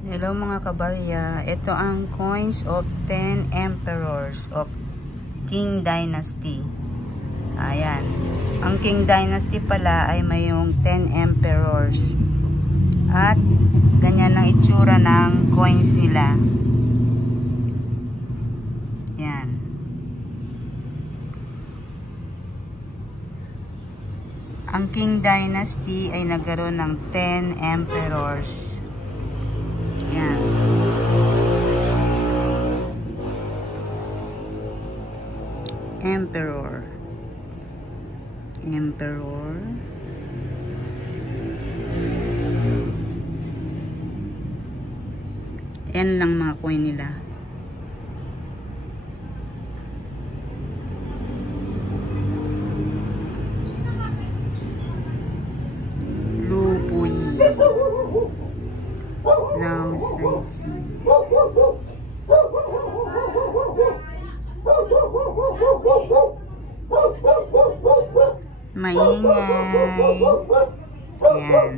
Hello mga kabarya, ito ang coins of 10 emperors of Qing Dynasty. Ayan, ang Qing Dynasty pala ay mayroong 10 emperors. At ganyan ang itsura ng coins nila. Yan. Ang Qing Dynasty ay nagkaroon ng 10 emperors. Yan. Emperor. Yan lang mga coin nila. Lupuy. Lao Sai. Maingay. Yan.